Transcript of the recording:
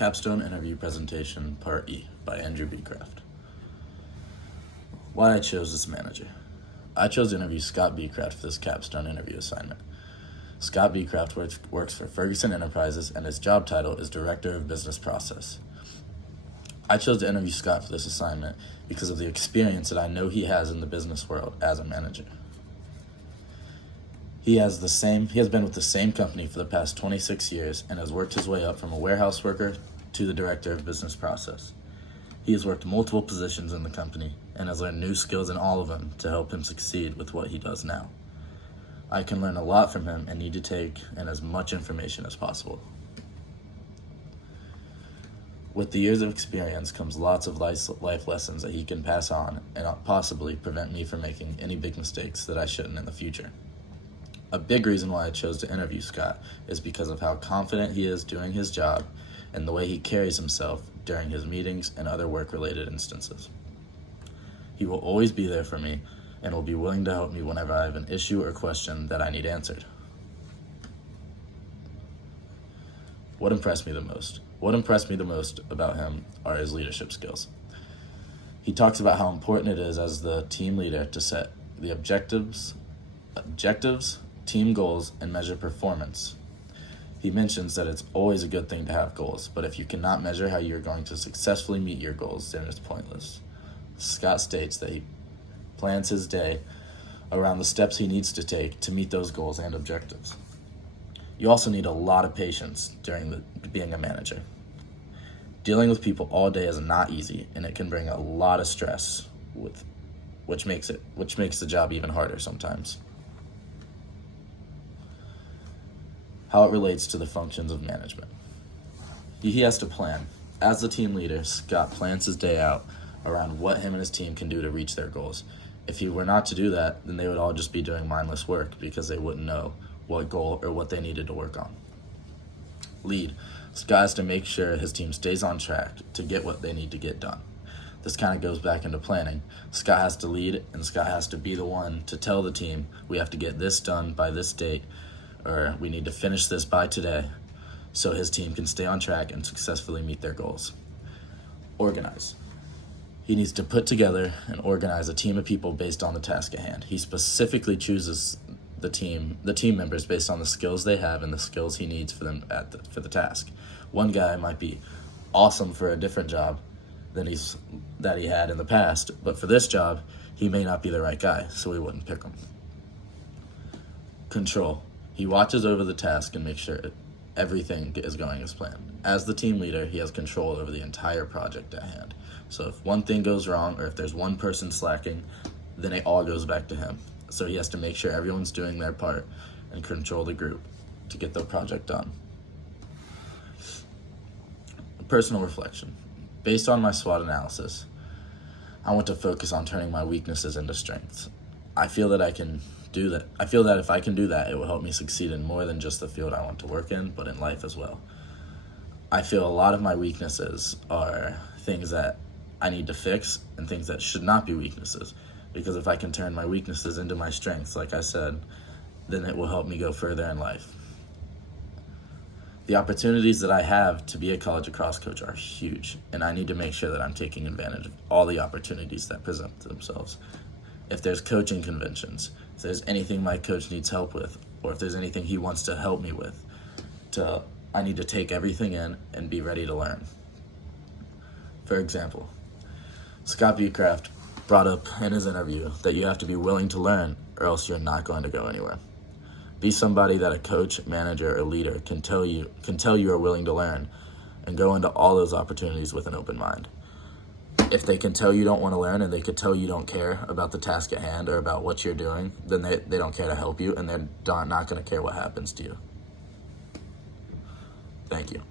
Capstone Interview Presentation Part E by Andrew Beecraft. Why I chose this manager. I chose to interview Scott Beecraft for this Capstone interview assignment. Scott Beecraft works for Ferguson Enterprises, and his job title is Director of Business Process. I chose to interview Scott for this assignment because of the experience that I know he has in the business world as a manager. He has been with the same company for the past 26 years and has worked his way up from a warehouse worker to the Director of Business Process. He has worked multiple positions in the company and has learned new skills in all of them to help him succeed with what he does now. I can learn a lot from him and need to take in as much information as possible. With the years of experience comes lots of life lessons that he can pass on and possibly prevent me from making any big mistakes that I shouldn't in the future. A big reason why I chose to interview Scott is because of how confident he is doing his job and the way he carries himself during his meetings and other work-related instances. He will always be there for me and will be willing to help me whenever I have an issue or question that I need answered. What impressed me the most? What impressed me the most about him are his leadership skills. He talks about how important it is as the team leader to set the objectives, team goals, and measure performance. He mentions that it's always a good thing to have goals, but if you cannot measure how you're going to successfully meet your goals, then it's pointless. Scott states that he plans his day around the steps he needs to take to meet those goals and objectives. You also need a lot of patience during being a manager. Dealing with people all day is not easy, and it can bring a lot of stress, which makes the job even harder sometimes. How it relates to the functions of management. He has to plan. As the team leader, Scott plans his day out around what him and his team can do to reach their goals. If he were not to do that, then they would all just be doing mindless work because they wouldn't know what goal or what they needed to work on. Lead. Scott has to make sure his team stays on track to get what they need to get done. This kind of goes back into planning. Scott has to lead, and Scott has to be the one to tell the team, we have to get this done by this date, or we need to finish this by today, so his team can stay on track and successfully meet their goals. Organize. He needs to put together and organize a team of people based on the task at hand. He specifically chooses the team members based on the skills they have and the skills he needs for them for the task. One guy might be awesome for a different job that he had in the past, but for this job, he may not be the right guy, so we wouldn't pick him. Control. He watches over the task and makes sure everything is going as planned. As the team leader, he has control over the entire project at hand. So if one thing goes wrong or if there's one person slacking, then it all goes back to him. So he has to make sure everyone's doing their part and control the group to get the project done. Personal reflection. Based on my SWOT analysis, I want to focus on turning my weaknesses into strengths. I feel that I can do that. I feel that if I can do that, it will help me succeed in more than just the field I want to work in, but in life as well. I feel a lot of my weaknesses are things that I need to fix and things that should not be weaknesses, because if I can turn my weaknesses into my strengths, like I said, then it will help me go further in life. The opportunities that I have to be a college lacrosse coach are huge, and I need to make sure that I'm taking advantage of all the opportunities that present themselves. If there's coaching conventions, if there's anything my coach needs help with, or if there's anything he wants to help me with, I need to take everything in and be ready to learn. For example, Scott Beecraft brought up in his interview that you have to be willing to learn or else you're not going to go anywhere. Be somebody that a coach, manager, or leader can tell you are willing to learn and go into all those opportunities with an open mind. If they can tell you don't want to learn and they could tell you don't care about the task at hand or about what you're doing, then they don't care to help you and they're not going to care what happens to you. Thank you.